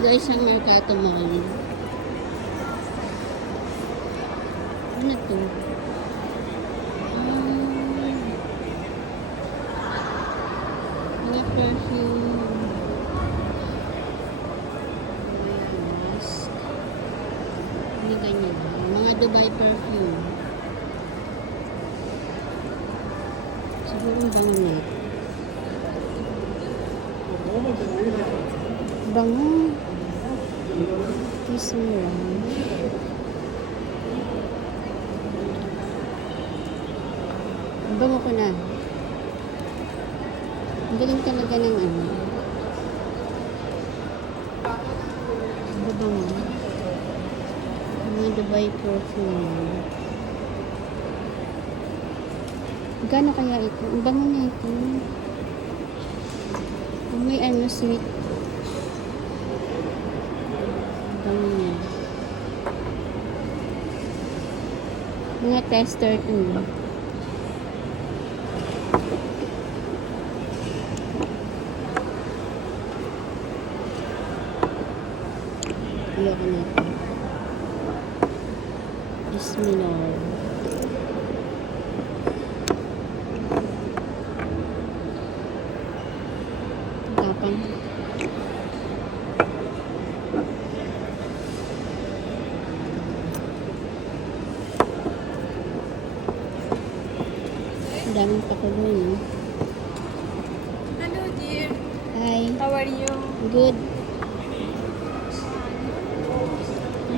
guys ang Mercato Mall. Ano to? Mga perfume. Mask. Hindi ganyan. Mga Dubai perfume. Siguro ang bango na ito. Bango. Kiss me lang. Bango ko na. Ang galing talaga ng ano. Bango. Mga Dubai perfume. Gano'n kaya ito? Ang bango na ito. May ano, sweet. Bango niya. Mga tester ito. Ayoko na ito. Isminol. Tapang. Ang daming pakulo yun. Hello dear. Hi. How are you? Good.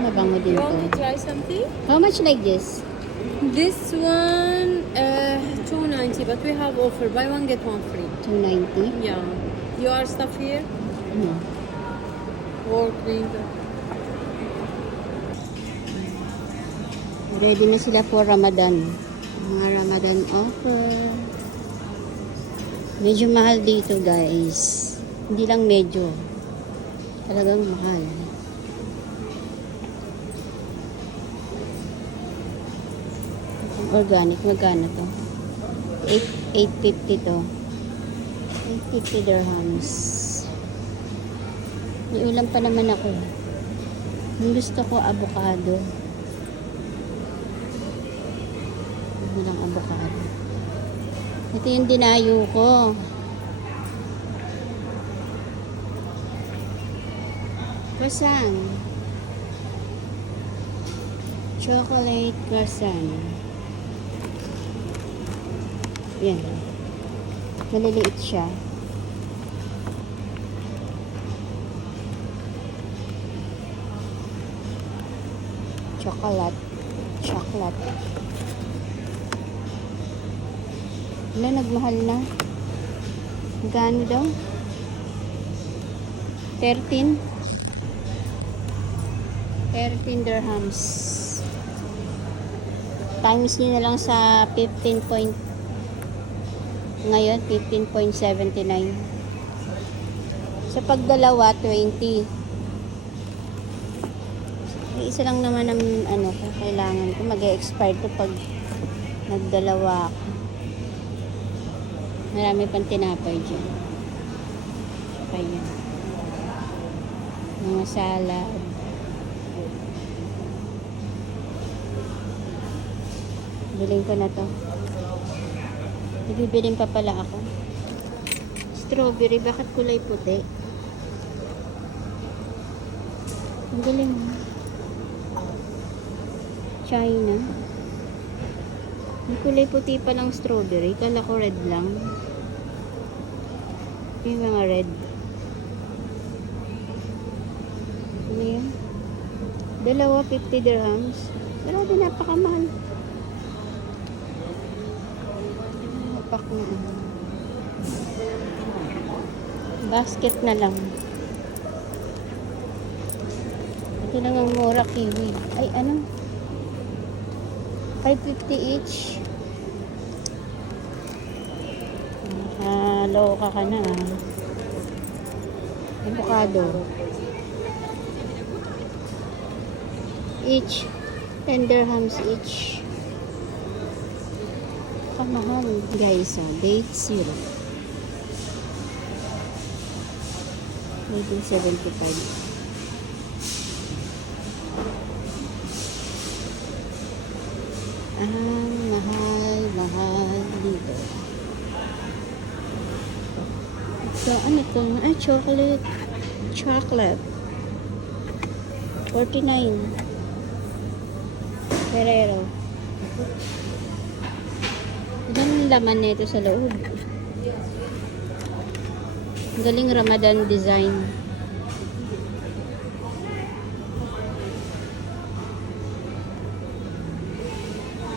Mabango din You to. want to try something? How much like this? This one, 290, but we have offer. Buy one get one free. 290? Yeah. You are stuff here? No. Or clean. Ready na sila for Ramadan. Mga Ramadan offer. Medyo mahal dito guys. Hindi lang medyo. Talagang mahal. Organic. Magkano to? 850 to. 850 dirhams. May ulam pa naman ako. Yung gusto ko avocado. Bilang avocado. Ito yung dinayo ko. Croissant. Chocolate croissant. Yan. Maliliit siya. Chocolate. Wala, nagmahal na. Gano daw? 13 dirhams. Times nyo na lang sa 15 point. Ngayon, 15.79. Sa pagdalawa, 20. Isa lang naman ang ano ko, kailangan ko. Mag-e-expire to pag nagdalawa ako. Marami pang tinapay dyan. Saka yan. Mga salad. Biling ko na to. Ibibilin pa pala ako. Strawberry, bakit kulay puti? Ang galing. China. May kulay puti pa lang strawberry. Kala ko red lang. Yung mga red. Ano yan? Dalawa, 50 dirhams. Pero di napakamahal. Napak na. Basket na lang. Ito lang ang mura, kiwi. Ay, ano? 550 each. Loka ka na. Avocado. Each 10 dirhams each. Kamahal guys. Date syrup. 1975. Ang mahal dito. So, ano ito? Ay, chocolate. Chocolate. 49. Ferrero. Ang laman nito sa loob. Galing Ramadan design.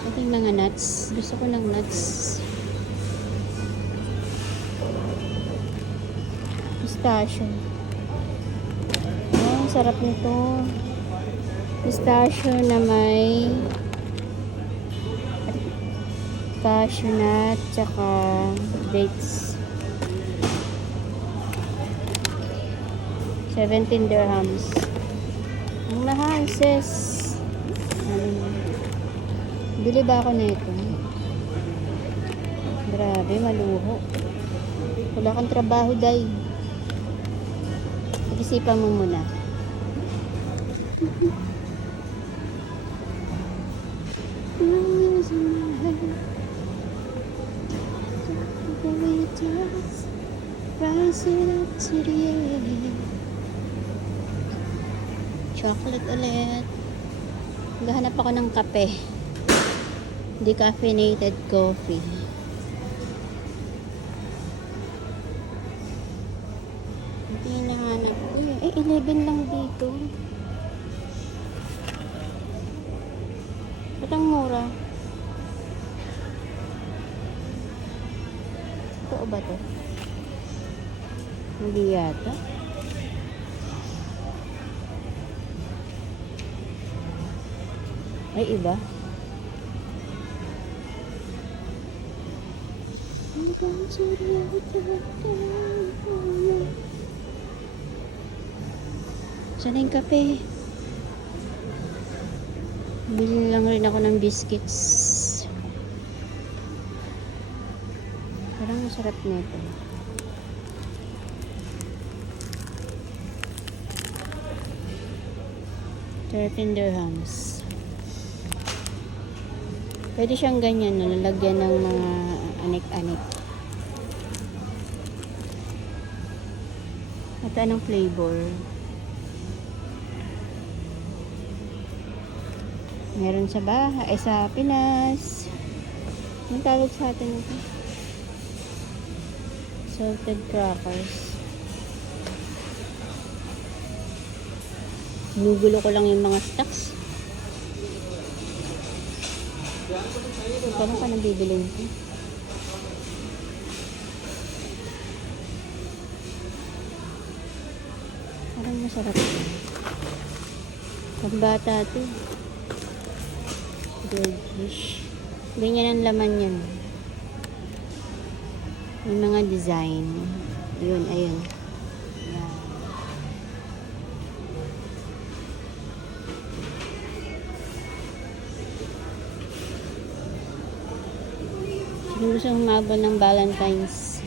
Ito yung mga nuts. Gusto ko ng nuts. Pistachio. Oh, sarap nito. Pistachio na may cashew nut tsaka dates. 17 dirhams. Ang mahal, sis. Bili ba ako nito? Grabe, maluho. Wala kang trabaho, day. Pag-isipan mo muna. Rising up to the air. Chocolate ulit. Gahanap ako ng kape. Decaffeinated coffee. Hindi hinahanap ko. 11 lang dito. Ba't ang mura? Totoo ba to? Hindi yata. Ay, iba. Sana yung kape. Bili lang rin ako ng biscuits. Parang masarap nito. $13 dirhams. Pwede siyang ganyan, no? Lalagyan ng mga anik-anik. At anong flavor? Meron sa bahay, sa Pinas. Anong tawag sa atin ito? Salted crackers. Ginugulo ko lang yung mga stocks. Parang ka nang bibilin ko. Parang masarap ito. Pambata ito. Goldfish. Ganyan ang laman yan. May mga design. Ayun, ayun. Yan. Kung gusto humabol ng Valentine's.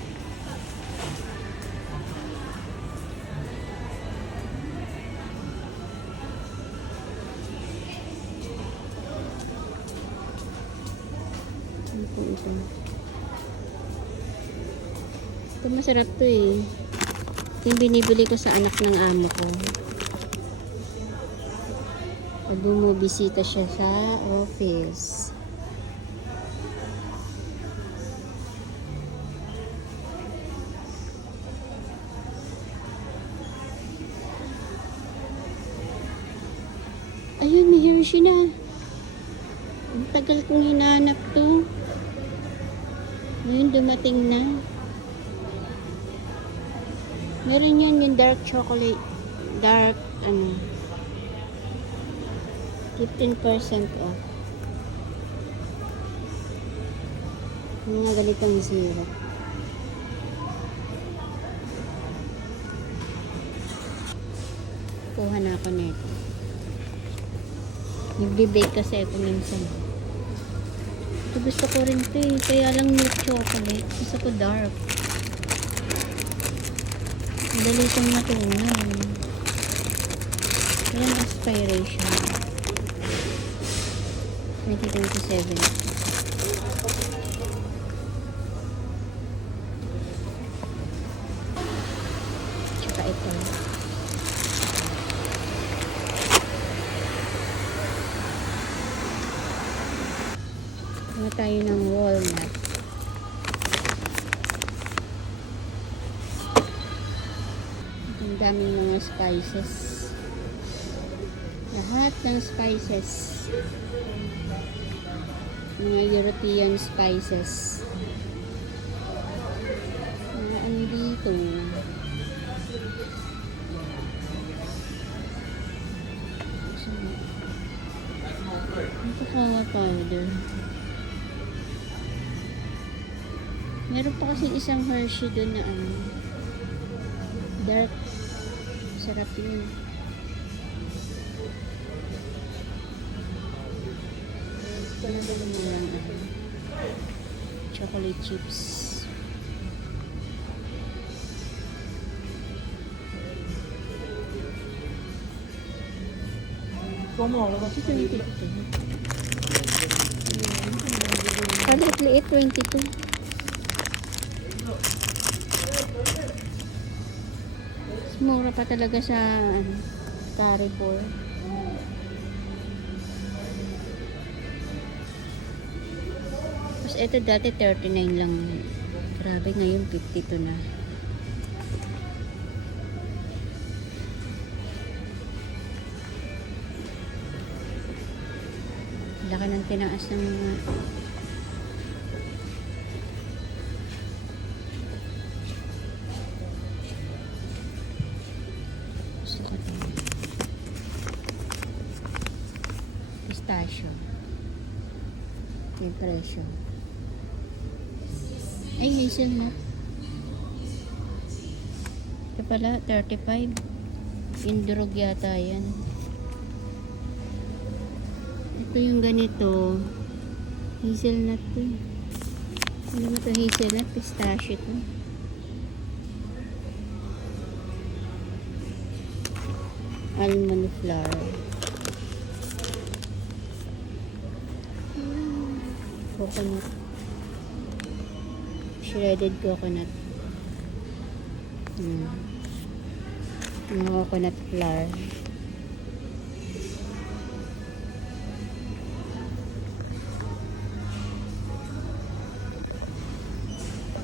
Ano po ito? Ito masarap to eh. Ito yung binibili ko sa anak ng amo ko. Pag bumibisita siya sa office. Ayun, may Hershey na. Ang tagal kong hinahanap to. Ngayon dumating na. Meron yan yung dark chocolate. Dark, 15% off. Yung mga ganitong syrup. Kuha na ako nito. Nagbe-bake kasi ako minsan. Ito gusto ko rin ito eh. Kaya lang milk chocolate. Gusto ko dark. Madali itong matunan. Kaya ang aspiration. 2027. Tsaka ito. Ano tayo ng walnut. Ang daming mga spices. Lahat ng spices. Mga European spices. Mga andito. Ito kawa powder. Meron pa kasi isang Hershey doon na ano. Dark. Sarap yun. Ito na doon mo lang ako. Chocolate chips. Ito 22. Kalit-liit 22. Mura pa talaga sa ano, Carrefour. Tapos ito dati 39 lang. Grabe, ngayon 52 na. Laki ng tinaas ng mga pistachio. Yung presyo. Ay, hazelnut. Ito pala, 35. Indurog yata yan. Ito yung ganito. Hazelnut to. Ano ba ito? Hazelnut, pistachio to. Almond flour. Coconut. Shredded coconut. Mga coconut flour.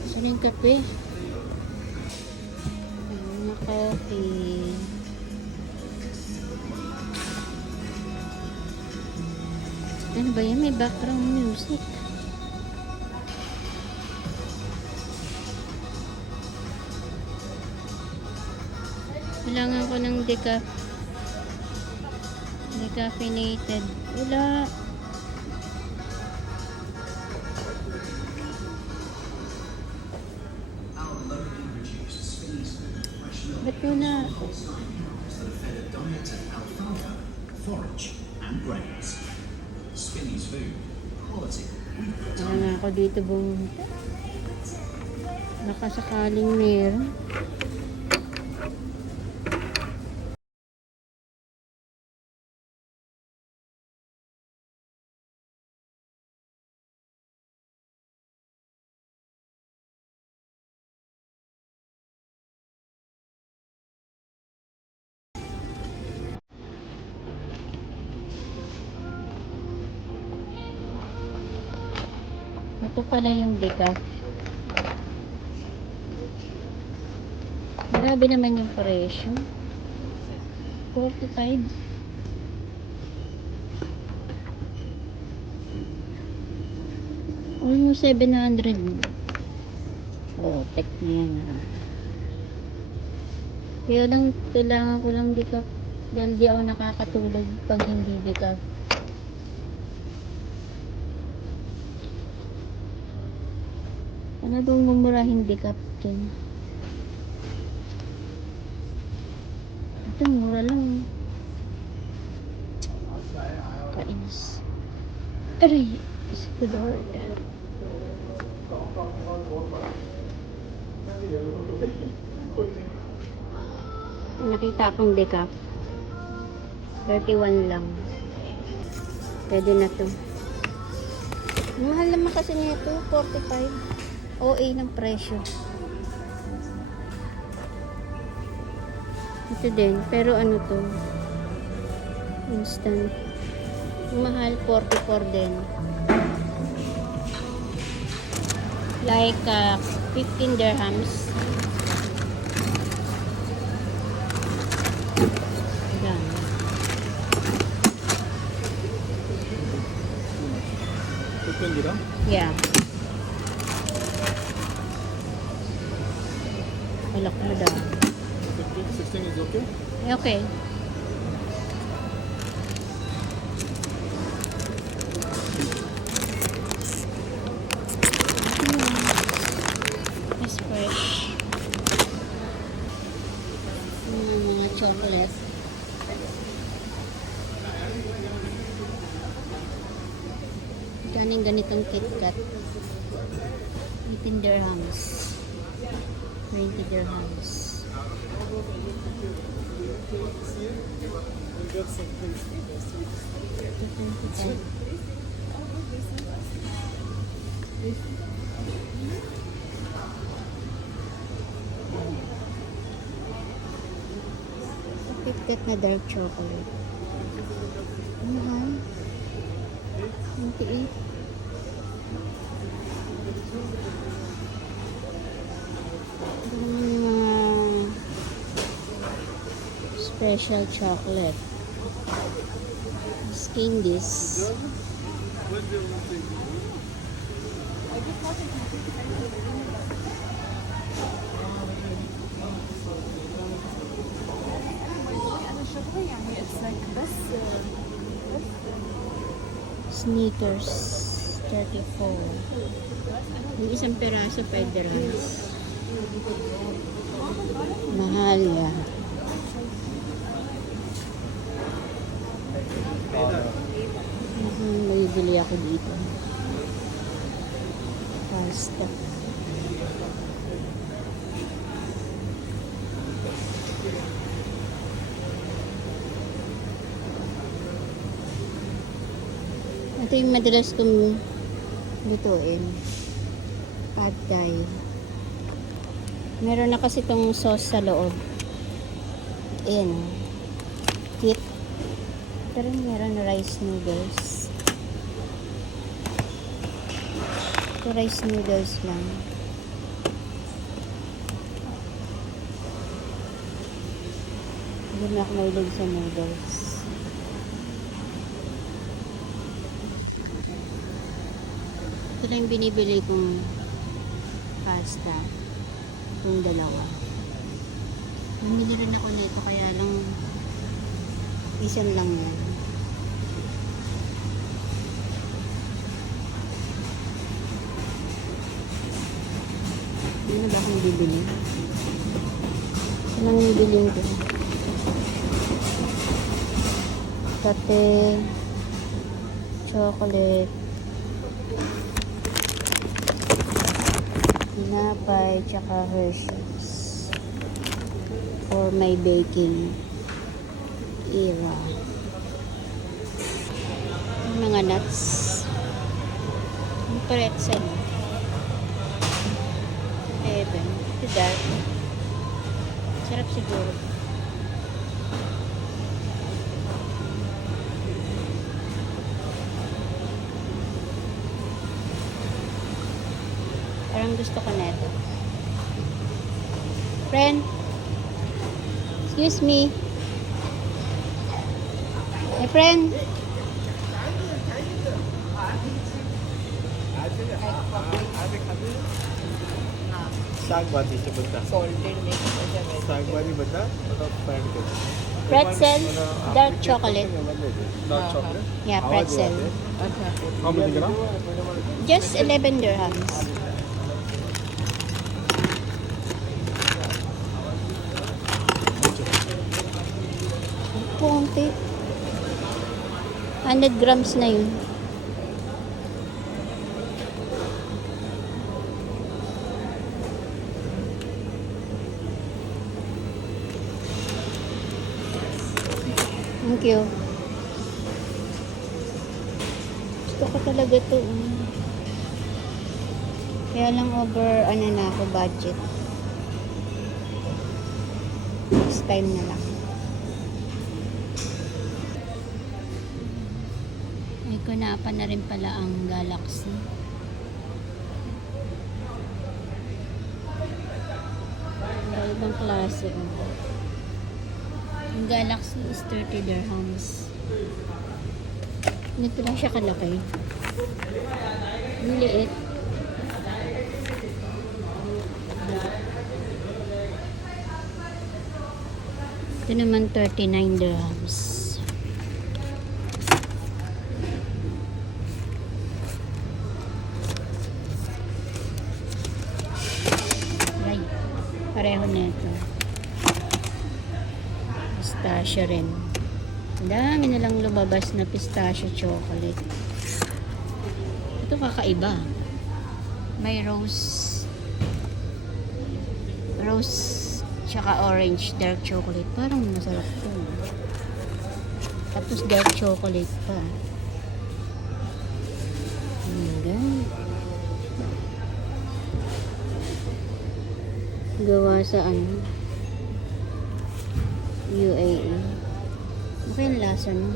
Saan yung kape? Mga coffee. Ano ba yan? May background music. Kailangan ko ng decaffeinated. Wala. Ba't wala? Wala nga ako dito bumunta. Nakasakaling meron. Ito pala yung decaf. Grabe naman yung presyo. 45. Almost 700. Oh, tek na yan. Kaya lang, kailangan ko lang decaf. Dahil di ako nakakatulog pag hindi decaf. Ano bang mumurahin decaf dyan? Ito, mura lang. Kainis. Aray! Is the Lord. Nakita akong decaf. 31 lang. Pwede na to. Mahal naman kasi nito, 45. OA ng presyo. Ito din, pero ano to? Instant. Mahal, 44 din. Like 15 dirhams. Yan. Yeah. Alak mo daw. 16 is okay? Okay. It's fresh. Mga chocolate. Ganing ganitong KitKat. 18 dirhams. 20 dirhams. KitKat na dark chocolate. Mahal. 28. Ito naman yung mga special chocolate. Candies. Sneakers 34. Yung isang peraso 5 dirhams. Mahal yan. May bili ako dito. Pasta. Ito yung madalas kong lutuin. Pad thai. Meron na kasi itong sauce sa loob. Ayan. Kit. Pero meron rice noodles. Ito rice noodles lang. Hindi na ako mahilig sa noodles. Ito lang yung binibili kong pasta. Itong dalawa. Bumili rin ako nito kaya lang isang lang yan. Hindi na ba akong bibili? Ito lang yung bibilin ko. Kate, chocolate, tinapay, tsaka Hershey's for my baking era. Yung mga nuts, yung pretzel, heaven, ito dark, sarap siguro. Parang gusto ko na ito. Friend, excuse me. My friend. शाकभाजी से बनता salted mix ऐसा वैसे शाकभाजी बनता मतलब पैन के Pretzel, dark chocolate. dark chocolate Yeah, pretzel. अच्छा how many gram Just 11 dirhams. Konti. 100 grams na yun. Thank you. Gusto ko talaga ito. Kaya lang over, ano na ako, budget. Next time na lang. Ay, kunapa na rin pala ang Galaxy. May ibang klase. Oh. Ang Galaxy is 30 dirhams. Ganito lang siya kalaki. Ang liit. Ito naman 39 dirhams. Ay, pareho na ito. Pistachio rin. Ang dami na lang lumabas na pistachio chocolate. Ito kakaiba. May rose tsaka orange dark chocolate. Parang masarap to. Tapos dark chocolate pa. Ayan. Gawa sa ano? UAE. Ano yung lasa no?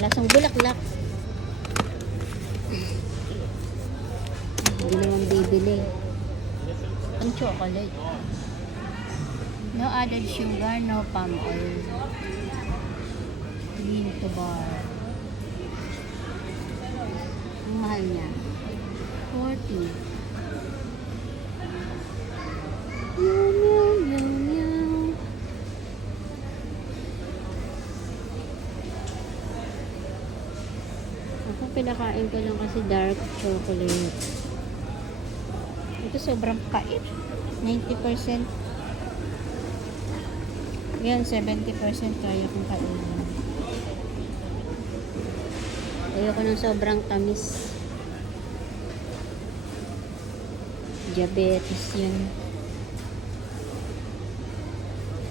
Lasang bulaklak. Hindi naman bibili. Ang chocolate. No added sugar, no palm oil. Minto bar. Ang mahal niya. 40. Yum, yum, yum, yum. Ako pinakain ko lang kasi dark chocolate. Ito sobrang pait. 90%. Yan, 70% kaya kong kainin. Ayoko ng sobrang tamis. Diabetes yan.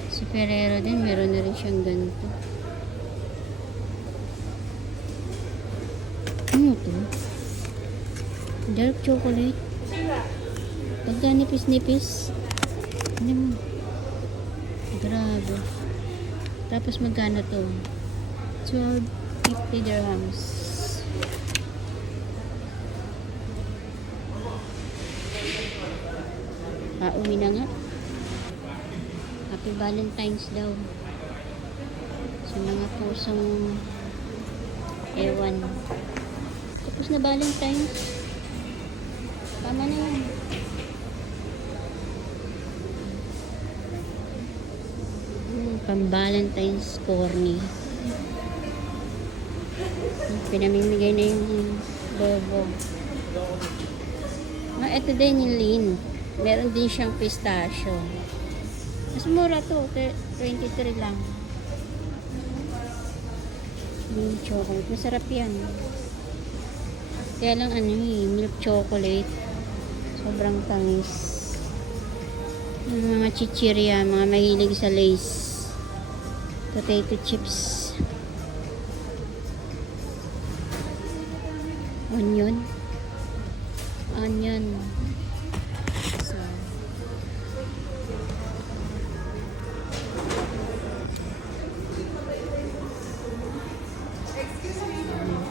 Si Ferrero din, meron na rin siyang ganito. Ano to? Dark chocolate. Pagka nipis-nipis. Ano mo? Grabe. Tapos magkano to? 12.50 dirhams. Uwi na nga. Happy Valentine's daw. Sa mga pusong ewan. Tapos na Valentine's. Tama na yan. Pang Valentine's corny. Pinamimigay na yung bobo. Ito din yung lean. Meron din siyang pistachio. Mas mura to. 23 lang. Milk chocolate. Masarap yan. Kaya lang ano milk chocolate. Sobrang tamis. Yung mga chichirya, mga mahilig sa lace. Potato chips. Onion. So,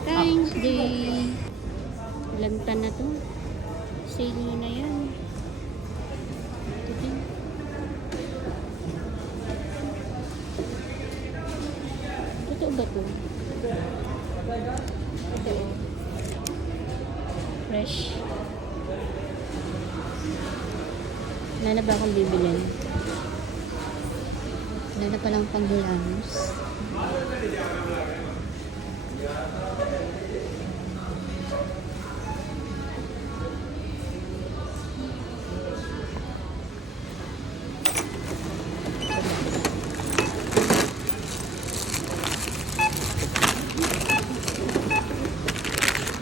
Valentine's Day. Lantan na to. Sale na yan. Ito din. Totoo ba to? Totoo. Fresh. Wala na ba akong bibilin? Wala na palang panghilamos.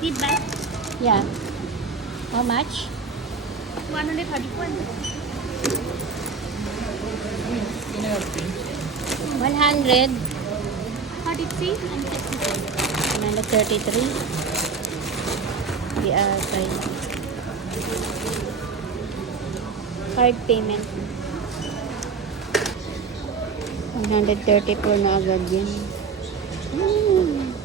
Feedback. Yeah. How much? 131. 100. 33 and 63. 133. i-price. Card payment. 134 na agad yun.